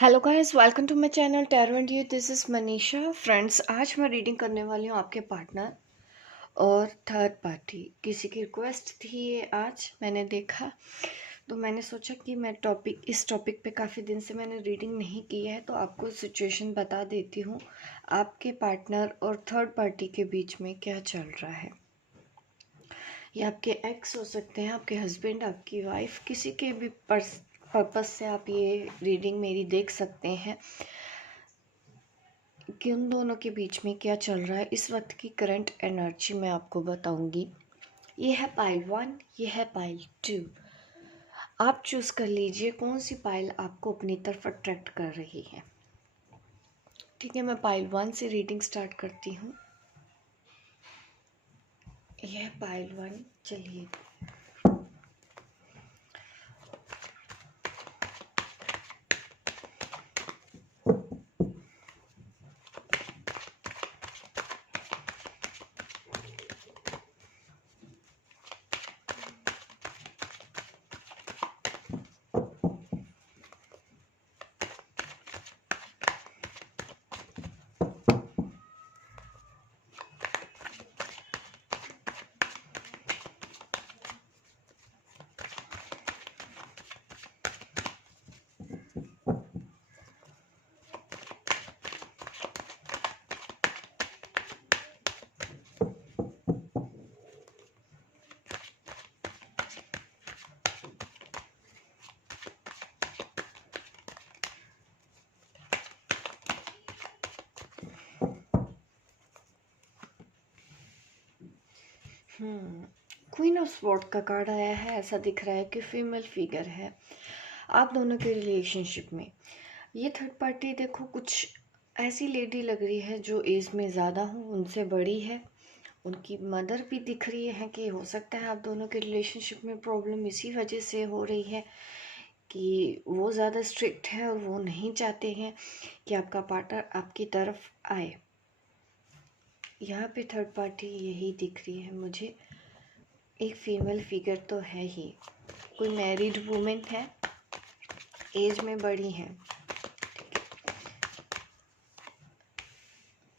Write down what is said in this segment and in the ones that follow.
Hello guys, welcome to my channel tarot and you. This is Manisha. Friends, आज मैं reading करने वाली हूँ आपके पार्टनर और थर्ड पार्टी। किसी की रिक्वेस्ट थी ये, आज मैंने देखा तो मैंने सोचा कि मैं इस टॉपिक पे काफ़ी दिन से मैंने रीडिंग नहीं की है, तो आपको सिचुएशन बता देती हूँ। आपके पार्टनर और थर्ड पार्टी के बीच में क्या चल रहा है। ये आपके एक्स हो सकते हैं, आपके हस्बैंड, आपकी वाइफ, किसी के भी पर्पस से आप ये रीडिंग मेरी देख सकते हैं कि उन दोनों के बीच में क्या चल रहा है। इस वक्त की करंट एनर्जी मैं आपको बताऊंगी। ये है पाइल 1, ये है पाइल 2। आप चूज कर लीजिए कौन सी पाइल आपको अपनी तरफ अट्रैक्ट कर रही है। ठीक है, मैं पाइल 1 से रीडिंग स्टार्ट करती हूँ। यह है पाइल 1। चलिए, क्वीन ऑफ स्वॉर्ड का कार्ड आया है। ऐसा दिख रहा है कि फीमेल फिगर है आप दोनों के रिलेशनशिप में। ये थर्ड पार्टी देखो, कुछ ऐसी लेडी लग रही है जो एज में ज़्यादा हो, उनसे बड़ी है। उनकी मदर भी दिख रही है कि हो सकता है आप दोनों के रिलेशनशिप में प्रॉब्लम इसी वजह से हो रही है कि वो ज़्यादा स्ट्रिक्ट है और वो नहीं चाहते हैं कि आपका पार्टनर आपकी तरफ आए। यहाँ पे थर्ड पार्टी यही दिख रही है मुझे। एक फीमेल फिगर तो है ही, कोई मैरिड वुमेन है, एज में बड़ी है,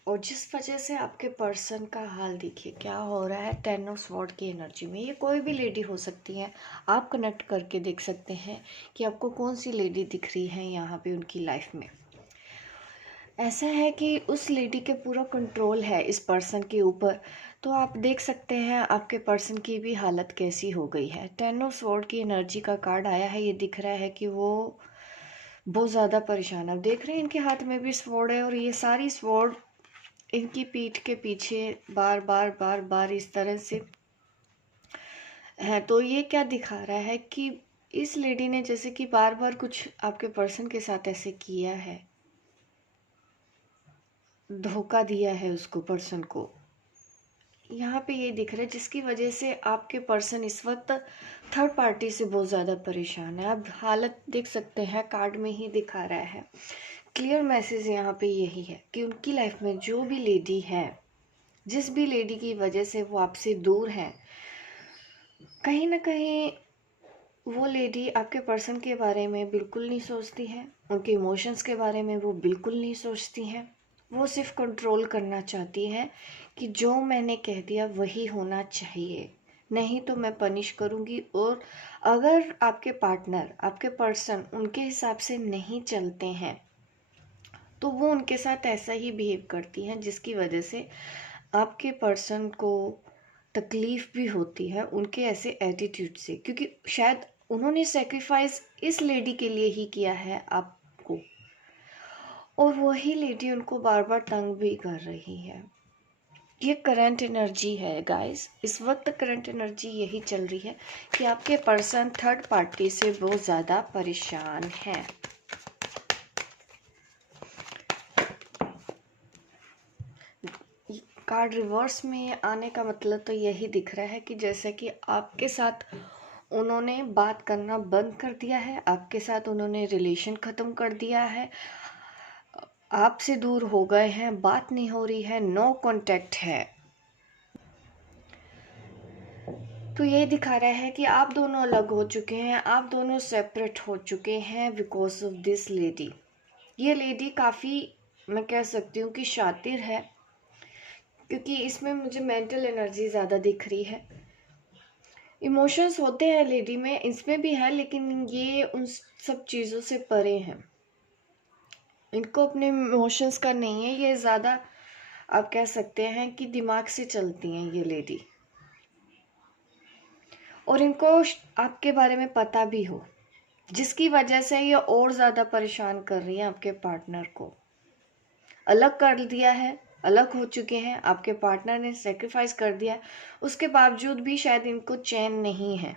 और जिस वजह से आपके पर्सन का हाल देखिए क्या हो रहा है। 10 ऑफ स्वॉर्ड की एनर्जी में ये कोई भी लेडी हो सकती है। आप कनेक्ट करके देख सकते हैं कि आपको कौन सी लेडी दिख रही है यहाँ पे उनकी लाइफ में। ऐसा है कि उस लेडी के पूरा कंट्रोल है इस पर्सन के ऊपर। तो आप देख सकते हैं आपके पर्सन की भी हालत कैसी हो गई है। 10 ऑफ स्वॉर्ड की एनर्जी का कार्ड आया है। ये दिख रहा है कि वो बहुत ज़्यादा परेशान है। आप देख रहे हैं इनके हाथ में भी स्वॉर्ड है और ये सारी स्वॉर्ड इनकी पीठ के पीछे बार बार बार बार इस तरह से है। तो ये क्या दिखा रहा है कि इस लेडी ने जैसे कि बार बार कुछ आपके पर्सन के साथ ऐसे किया है, धोखा दिया है उसको, पर्सन को। यहाँ पे ये दिख रहा है जिसकी वजह से आपके पर्सन इस वक्त थर्ड पार्टी से बहुत ज़्यादा परेशान है। आप हालत देख सकते हैं, कार्ड में ही दिखा रहा है। क्लियर मैसेज यहाँ पे यही है कि उनकी लाइफ में जो भी लेडी है, जिस भी लेडी की वजह से वो आपसे दूर है, कहीं ना कहीं वो लेडी आपके पर्सन के बारे में बिल्कुल नहीं सोचती है, उनके इमोशंस के बारे में वो बिल्कुल नहीं सोचती हैं। वो सिर्फ कंट्रोल करना चाहती है कि जो मैंने कह दिया वही होना चाहिए, नहीं तो मैं पनिश करूँगी। और अगर आपके पार्टनर, आपके पर्सन उनके हिसाब से नहीं चलते हैं तो वो उनके साथ ऐसा ही बिहेव करती हैं, जिसकी वजह से आपके पर्सन को तकलीफ भी होती है उनके ऐसे एटीट्यूड से, क्योंकि शायद उन्होंने सेक्रीफाइस इस लेडी के लिए ही किया है आपको, और वही लेडी उनको बार बार तंग भी कर रही है। ये करंट एनर्जी है गाइस। इस वक्त करंट एनर्जी यही चल रही है कि आपके पर्सन थर्ड पार्टी से बहुत ज़्यादा परेशान है। कार्ड रिवर्स में आने का मतलब तो यही दिख रहा है कि जैसे कि आपके साथ उन्होंने बात करना बंद कर दिया है, आपके साथ उन्होंने रिलेशन ख़त्म कर दिया है, आपसे दूर हो गए हैं, बात नहीं हो रही है, नो कांटेक्ट है। तो ये दिखा रहा है कि आप दोनों अलग हो चुके हैं, आप दोनों सेपरेट हो चुके हैं बिकॉज ऑफ दिस लेडी। ये लेडी काफ़ी, मैं कह सकती हूँ कि शातिर है, क्योंकि इसमें मुझे मेंटल एनर्जी ज़्यादा दिख रही है। इमोशंस होते हैं लेडी में, इसमें भी है, लेकिन ये उन सब चीज़ों से परे हैं। इनको अपने इमोशंस का नहीं है, ये ज़्यादा आप कह सकते हैं कि दिमाग से चलती हैं ये लेडी। और इनको आपके बारे में पता भी हो, जिसकी वजह से ये और ज़्यादा परेशान कर रही है आपके पार्टनर को। अलग कर दिया है, अलग हो चुके हैं, आपके पार्टनर ने सेक्रीफाइस कर दिया है, उसके बावजूद भी शायद इनको चैन नहीं है।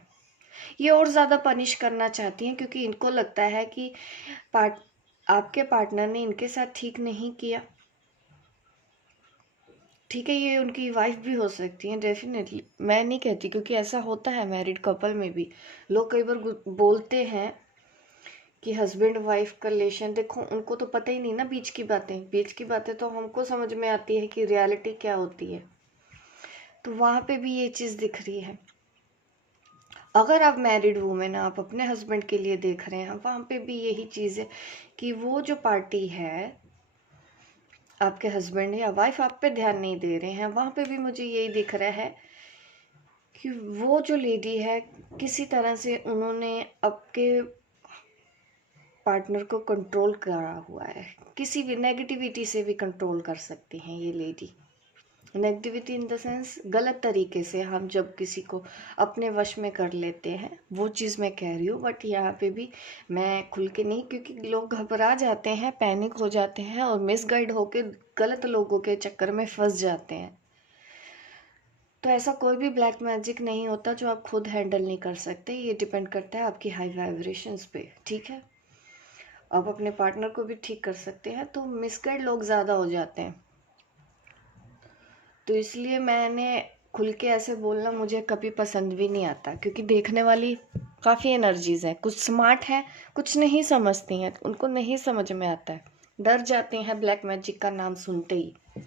ये और ज़्यादा पनिश करना चाहती हैं, क्योंकि इनको लगता है कि आपके पार्टनर ने इनके साथ ठीक नहीं किया। ठीक है, ये उनकी वाइफ भी हो सकती है डेफिनेटली, मैं नहीं कहती, क्योंकि ऐसा होता है मैरिड कपल में भी। लोग कई बार बोलते हैं कि हस्बैंड वाइफ का रिलेशन, देखो उनको तो पता ही नहीं ना बीच की बातें तो हमको समझ में आती है कि रियलिटी क्या होती है। तो वहाँ पे भी ये चीज़ दिख रही है। अगर आप मैरिड वूमेन, आप अपने हस्बैंड के लिए देख रहे हैं, वहाँ पे भी यही चीज़ है कि वो जो पार्टी है, आपके हस्बैंड या वाइफ आप पे ध्यान नहीं दे रहे हैं। वहाँ पे भी मुझे यही दिख रहा है कि वो जो लेडी है, किसी तरह से उन्होंने आपके पार्टनर को कंट्रोल करा हुआ है। किसी भी नेगेटिविटी से भी कंट्रोल कर सकती हैं ये lady. Negativity in the sense गलत तरीके से, हम जब किसी को अपने वश में कर लेते हैं, वो चीज़ मैं कह रही हूँ। बट यहाँ पे भी मैं खुल के नहीं, क्योंकि लोग घबरा जाते हैं, पैनिक हो जाते हैं और मिसगाइड होके गलत लोगों के चक्कर में फंस जाते हैं। तो ऐसा कोई भी ब्लैक मैजिक नहीं होता जो आप खुद हैंडल नहीं कर सकते। ये डिपेंड करता है आपकी हाई वाइब्रेशंस पे। ठीक है, आप अपने पार्टनर को भी ठीक कर सकते हैं, तो मिसगाइड लोग ज़्यादा हो जाते हैं। तो इसलिए मैंने खुल के ऐसे बोलना मुझे कभी पसंद भी नहीं आता, क्योंकि देखने वाली काफ़ी एनर्जीज है, कुछ स्मार्ट है, कुछ नहीं समझती हैं, उनको नहीं समझ में आता है, डर जाते हैं ब्लैक मैजिक का नाम सुनते ही।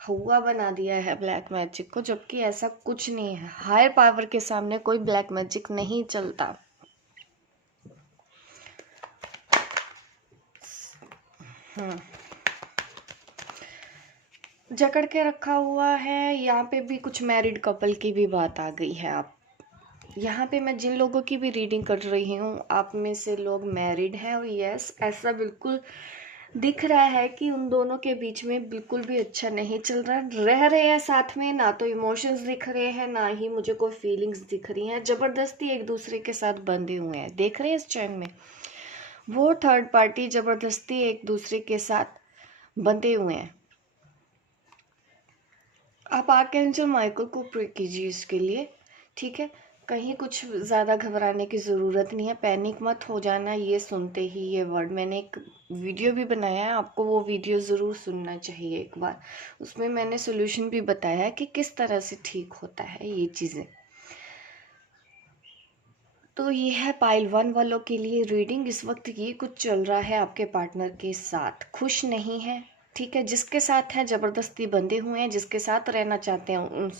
हुआ बना दिया है ब्लैक मैजिक को, जबकि ऐसा कुछ नहीं है। हायर पावर के सामने कोई ब्लैक मैजिक नहीं चलता। जकड़ के रखा हुआ है। यहाँ पे भी कुछ मैरिड कपल की भी बात आ गई है। आप यहाँ पे मैं जिन लोगों की भी रीडिंग कर रही हूँ, आप में से लोग मैरिड हैं, और यस, ऐसा बिल्कुल दिख रहा है कि उन दोनों के बीच में बिल्कुल भी अच्छा नहीं चल रहा। रह रहे हैं साथ में, ना तो इमोशंस दिख रहे हैं, ना ही मुझे कोई फीलिंग्स दिख रही हैं। जबरदस्ती एक दूसरे के साथ बंधे हुए हैं, देख रहे हैं इस चैन में। वो थर्ड पार्टी जबरदस्ती एक दूसरे के साथ बंधे हुए हैं। आप आर्कएंजल माइकल को प्रे कीजिए इसके लिए। ठीक है, कहीं कुछ ज़्यादा घबराने की ज़रूरत नहीं है, पैनिक मत हो जाना ये सुनते ही ये वर्ड। मैंने एक वीडियो भी बनाया है, आपको वो वीडियो ज़रूर सुनना चाहिए एक बार। उसमें मैंने सोल्यूशन भी बताया है कि किस तरह से ठीक होता है ये चीज़ें। तो ये है पाइल 1 वालों के लिए रीडिंग। इस वक्त ये कुछ चल रहा है आपके पार्टनर के साथ, खुश नहीं है। ठीक है, जिसके साथ है जबरदस्ती बंधे हुए हैं, जिसके साथ रहना चाहते हैं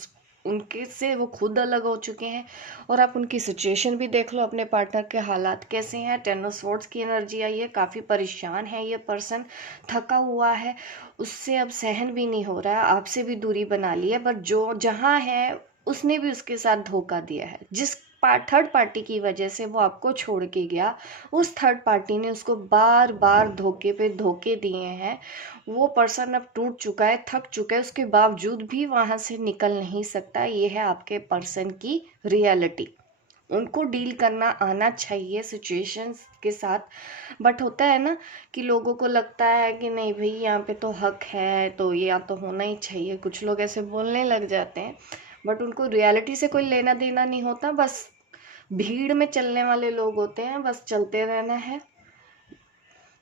उनके से वो खुद अलग हो चुके हैं। और आप उनकी सिचुएशन भी देख लो, अपने पार्टनर के हालात कैसे हैं। 10 ऑफ स्वॉर्ड्स की एनर्जी आई है, काफ़ी परेशान है ये पर्सन, थका हुआ है, उससे अब सहन भी नहीं हो रहा है, आपसे भी दूरी बना ली है। बट जो जहाँ है उसने भी उसके साथ धोखा दिया है। जिस थर्ड पार्टी की वजह से वो आपको छोड़ के गया, उस थर्ड पार्टी ने उसको बार बार धोखे पे धोखे दिए हैं। वो पर्सन अब टूट चुका है, थक चुका है, उसके बावजूद भी वहां से निकल नहीं सकता। ये है आपके पर्सन की रियलिटी। उनको डील करना आना चाहिए सिचुएशंस के साथ। बट होता है ना कि लोगों को लगता है कि नहीं भाई, यहाँ पे तो हक है, तो ये या तो होना ही चाहिए। कुछ लोग ऐसे बोलने लग जाते हैं, बट उनको रियलिटी से कोई लेना देना नहीं होता। बस भीड़ में चलने वाले लोग होते हैं, बस चलते रहना है,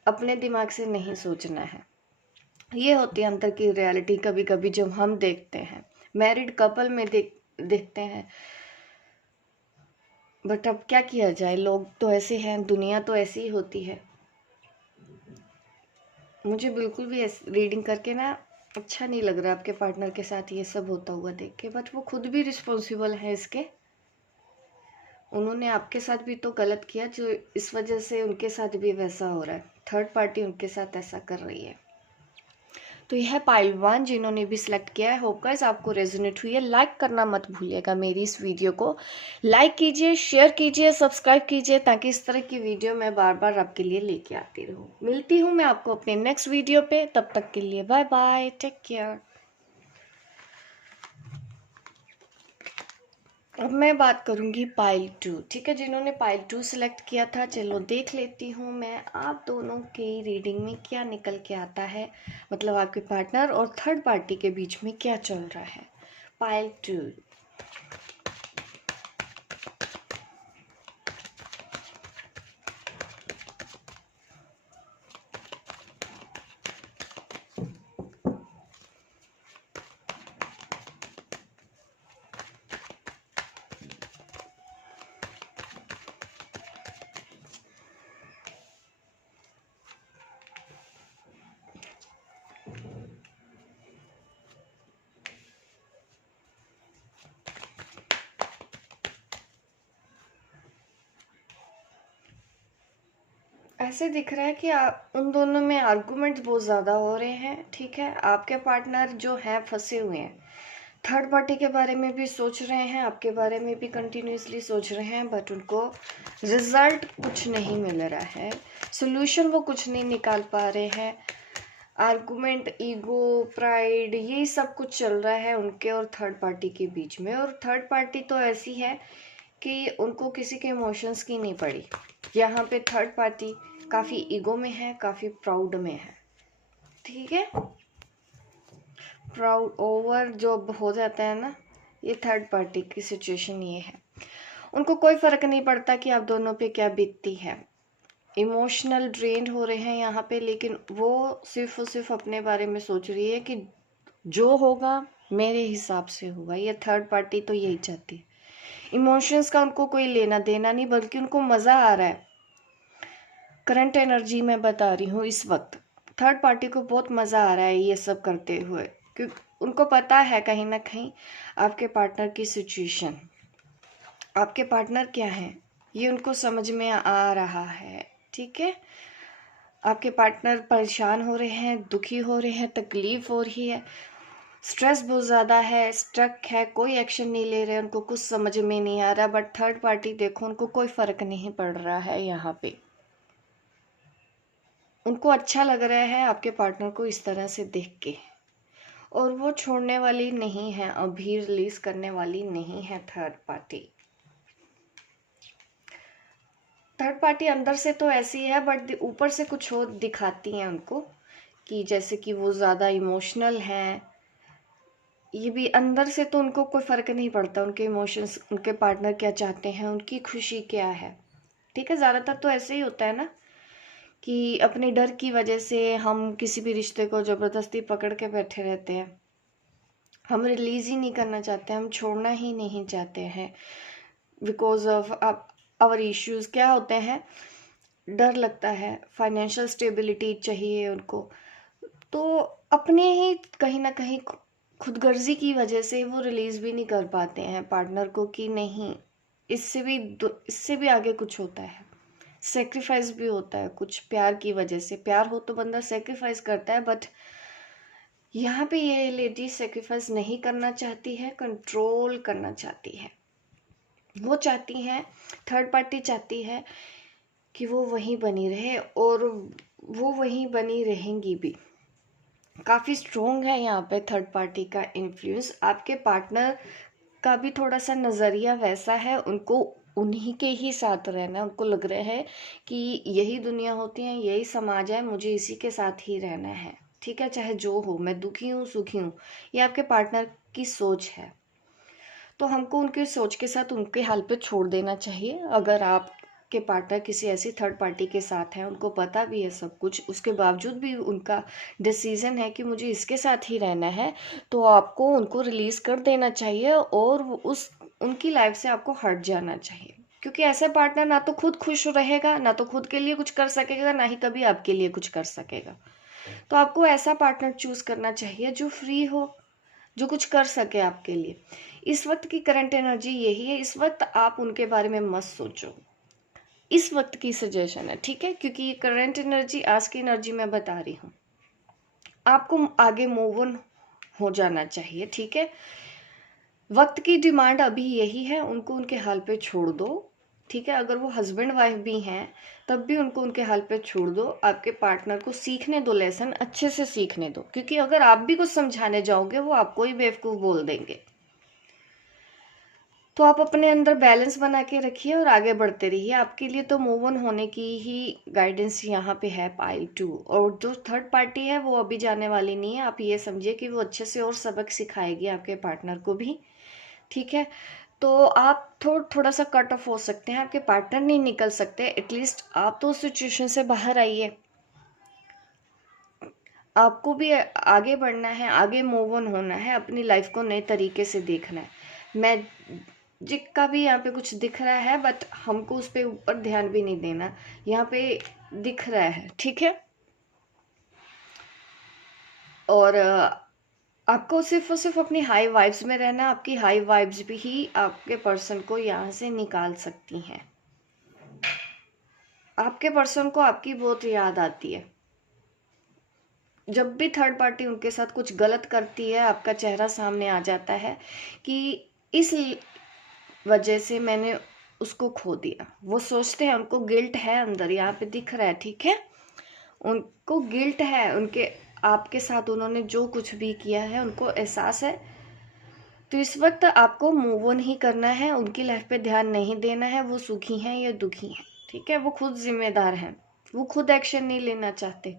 अपने दिमाग से नहीं सोचना है। ये होती है अंदर की रियलिटी। कभी कभी जब हम देखते हैं मैरिड कपल में देखते हैं। बट अब क्या किया जाए, लोग तो ऐसे हैं, दुनिया तो ऐसी ही होती है। मुझे बिल्कुल भी रीडिंग करके ना अच्छा नहीं लग रहा आपके पार्टनर के साथ ये सब होता हुआ देख के। बट वो खुद भी रिस्पॉन्सिबल है इसके। उन्होंने आपके साथ भी तो गलत किया, जो इस वजह से उनके साथ भी वैसा हो रहा है। थर्ड पार्टी उनके साथ ऐसा कर रही है। तो यह पाइल 1 जिन्होंने भी सिलेक्ट किया है। होप गाइस आपको रेजोनेट हुई है। लाइक करना मत भूलिएगा मेरी इस वीडियो को। लाइक कीजिए, शेयर कीजिए, सब्सक्राइब कीजिए, ताकि इस तरह की वीडियो मैं बार बार आपके लिए लेके आती रहूँ। मिलती हूँ मैं आपको अपने नेक्स्ट वीडियो पे। तब तक के लिए बाय बाय, टेक केयर। अब मैं बात करूंगी पाइल 2, ठीक है। जिन्होंने पाइल 2 सिलेक्ट किया था, चलो देख लेती हूँ मैं आप दोनों की रीडिंग में क्या निकल के आता है, मतलब आपके पार्टनर और थर्ड पार्टी के बीच में क्या चल रहा है। पाइल 2। ऐसे दिख रहा है कि उन दोनों में आर्गुमेंट बहुत ज़्यादा हो रहे हैं, ठीक है। आपके पार्टनर जो हैं फंसे हुए हैं, थर्ड पार्टी के बारे में भी सोच रहे हैं, आपके बारे में भी कंटिन्यूसली सोच रहे हैं, बट उनको रिजल्ट कुछ नहीं मिल रहा है, सोल्यूशन वो कुछ नहीं निकाल पा रहे हैं। आर्गुमेंट, ईगो, प्राइड, यही सब कुछ चल रहा है उनके और थर्ड पार्टी के बीच में। और थर्ड पार्टी तो ऐसी है कि उनको किसी के इमोशंस की नहीं पड़ी। यहाँ पे थर्ड पार्टी काफ़ी ईगो में है, काफ़ी प्राउड में है, ठीक है। प्राउड ओवर जो हो जाता है ना, ये थर्ड पार्टी की सिचुएशन ये है। उनको कोई फ़र्क नहीं पड़ता कि आप दोनों पे क्या बीतती है। इमोशनल ड्रेन हो रहे हैं यहाँ पे, लेकिन वो सिर्फ और सिर्फ अपने बारे में सोच रही है कि जो होगा मेरे हिसाब से होगा। ये थर्ड पार्टी तो यही चाहती है। इमोशंस का उनको कोई लेना देना नहीं, बल्कि उनको मज़ा आ रहा है। करंट एनर्जी मैं बता रही हूँ, इस वक्त थर्ड पार्टी को बहुत मज़ा आ रहा है ये सब करते हुए, क्योंकि उनको पता है कहीं ना कहीं आपके पार्टनर की सिचुएशन, आपके पार्टनर क्या है ये उनको समझ में आ रहा है, ठीक है। आपके पार्टनर परेशान हो रहे हैं, दुखी हो रहे हैं, तकलीफ हो रही है, स्ट्रेस बहुत ज़्यादा है, स्ट्रक है, कोई एक्शन नहीं ले रहे, उनको कुछ समझ में नहीं आ रहा। बट थर्ड पार्टी देखो, उनको कोई फ़र्क नहीं पड़ रहा है यहाँ पे। उनको अच्छा लग रहा है आपके पार्टनर को इस तरह से देख के, और वो छोड़ने वाली नहीं है, अभी रिलीज करने वाली नहीं है थर्ड पार्टी। थर्ड पार्टी अंदर से तो ऐसी है, बट ऊपर से कुछ और दिखाती हैं उनको, कि जैसे कि वो ज़्यादा इमोशनल हैं। ये भी अंदर से तो उनको कोई फ़र्क नहीं पड़ता, उनके इमोशंस, उनके पार्टनर क्या चाहते हैं, उनकी खुशी क्या है, ठीक है। ज़्यादातर तो ऐसे ही होता है ना, कि अपने डर की वजह से हम किसी भी रिश्ते को ज़बरदस्ती पकड़ के बैठे रहते हैं। हम रिलीज़ ही नहीं करना चाहते, हम छोड़ना ही नहीं चाहते हैं, बिकॉज ऑफ आवर इश्यूज़। क्या होते हैं, डर लगता है, फाइनेंशियल स्टेबिलिटी चाहिए उनको, तो अपने ही कहीं ना कहीं खुदगर्जी की वजह से वो रिलीज़ भी नहीं कर पाते हैं पार्टनर को, कि नहीं इससे भी आगे कुछ होता है। सेक्रीफाइस भी होता है कुछ, प्यार की वजह से। प्यार हो तो बंदा सेक्रीफाइस करता है, बट यहाँ पे ये लेडी सेक्रीफाइस नहीं करना चाहती है, कंट्रोल करना चाहती है। वो चाहती हैं, थर्ड पार्टी चाहती है कि वो वहीं बनी रहे, और वो वहीं बनी रहेंगी भी। काफ़ी स्ट्रोंग है यहाँ पे थर्ड पार्टी का इन्फ्लुएंस। आपके पार्टनर का भी थोड़ा सा नज़रिया वैसा है, उनको उन्हीं के ही साथ रहना है। उनको लग रहा है कि यही दुनिया होती है, यही समाज है, मुझे इसी के साथ ही रहना है, ठीक है, चाहे जो हो, मैं दुखी हूँ सुखी हूँ। ये आपके पार्टनर की सोच है, तो हमको उनकी सोच के साथ उनके हाल पे छोड़ देना चाहिए। अगर आपके पार्टनर किसी ऐसी थर्ड पार्टी के साथ हैं, उनको पता भी है सब कुछ, उसके बावजूद भी उनका डिसीज़न है कि मुझे इसके साथ ही रहना है, तो आपको उनको रिलीज़ कर देना चाहिए, और उनकी लाइफ से आपको हट जाना चाहिए। क्योंकि ऐसे पार्टनर ना तो खुद खुश रहेगा, ना तो खुद के लिए कुछ कर सकेगा, ना ही कभी आपके लिए कुछ कर सकेगा। तो आपको ऐसा पार्टनर चूज़ करना चाहिए जो फ्री हो, जो कुछ कर सके आपके लिए। इस वक्त की करंट एनर्जी यही है, इस वक्त आप उनके बारे में मत सोचो, इस वक्त की सजेशन है, ठीक है, क्योंकि ये करंट एनर्जी आज की एनर्जी मैं बता रही हूँ। आपको आगे मूव ऑन हो जाना चाहिए, ठीक है। वक्त की डिमांड अभी यही है, उनको उनके हाल पे छोड़ दो, ठीक है। अगर वो हस्बैंड वाइफ भी हैं तब भी उनको उनके हाल पे छोड़ दो। आपके पार्टनर को सीखने दो, लेसन अच्छे से सीखने दो, क्योंकि अगर आप भी कुछ समझाने जाओगे वो आपको ही बेवकूफ़ बोल देंगे। तो आप अपने अंदर बैलेंस बना के रखिए और आगे बढ़ते रहिए। आपके लिए तो मूव ऑन होने की ही गाइडेंस यहाँ पे है पाइल 2। और जो थर्ड पार्टी है वो अभी जाने वाली नहीं है। आप ये समझिए कि वो अच्छे से और सबक सिखाएगी आपके पार्टनर को भी, ठीक है। तो आप थोड़ा सा कट ऑफ हो सकते हैं, आपके पार्टनर नहीं निकल सकते, एटलीस्ट आप तो उस सिचुएशन से बाहर आइए। आपको भी आगे बढ़ना है, आगे मूव ऑन होना है, अपनी लाइफ को नए तरीके से देखना है। मैजिक का भी यहाँ पे कुछ दिख रहा है, बट हमको उस पर ऊपर ध्यान भी नहीं देना, यहाँ पे दिख रहा है, ठीक है। और आपको सिर्फ और सिर्फ अपनी हाई वाइब्स में रहना। आपकी हाई वाइब्स भी ही आपके पर्सन को यहाँ से निकाल सकती हैं। आपके पर्सन को आपकी बहुत याद आती है। जब भी थर्ड पार्टी उनके साथ कुछ गलत करती है, आपका चेहरा सामने आ जाता है कि इस वजह से मैंने उसको खो दिया। वो सोचते हैं, उनको गिल्ट है अंदर, यहाँ पे दिख रहा है, ठीक है। उनको गिल्ट है, उनके आपके साथ उन्होंने जो कुछ भी किया है उनको एहसास है। तो इस वक्त आपको मूव ऑन ही करना है, उनकी लाइफ पे ध्यान नहीं देना है। वो सुखी हैं या दुखी हैं, ठीक है। वो खुद जिम्मेदार हैं, वो खुद एक्शन नहीं लेना चाहते।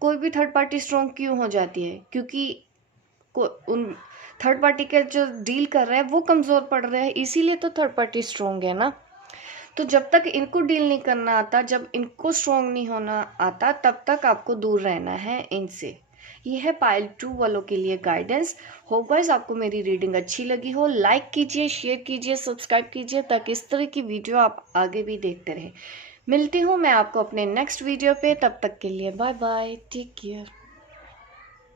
कोई भी थर्ड पार्टी स्ट्रॉन्ग क्यों हो जाती है? क्योंकि उन थर्ड पार्टी के जो डील कर रहे हैं वो कमज़ोर पड़ रहे हैं, इसीलिए तो थर्ड पार्टी स्ट्रॉन्ग है ना। तो जब तक इनको डील नहीं करना आता, जब इनको स्ट्रॉन्ग नहीं होना आता, तब तक आपको दूर रहना है इनसे। ये है पाइल 2 वालों के लिए गाइडेंस। होप गाइस आपको मेरी रीडिंग अच्छी लगी हो। लाइक कीजिए, शेयर कीजिए, सब्सक्राइब कीजिए, ताकि इस तरह की वीडियो आप आगे भी देखते रहें। मिलती हूँ मैं आपको अपने नेक्स्ट वीडियो पे, तब तक के लिए बाय बाय, टेक केयर।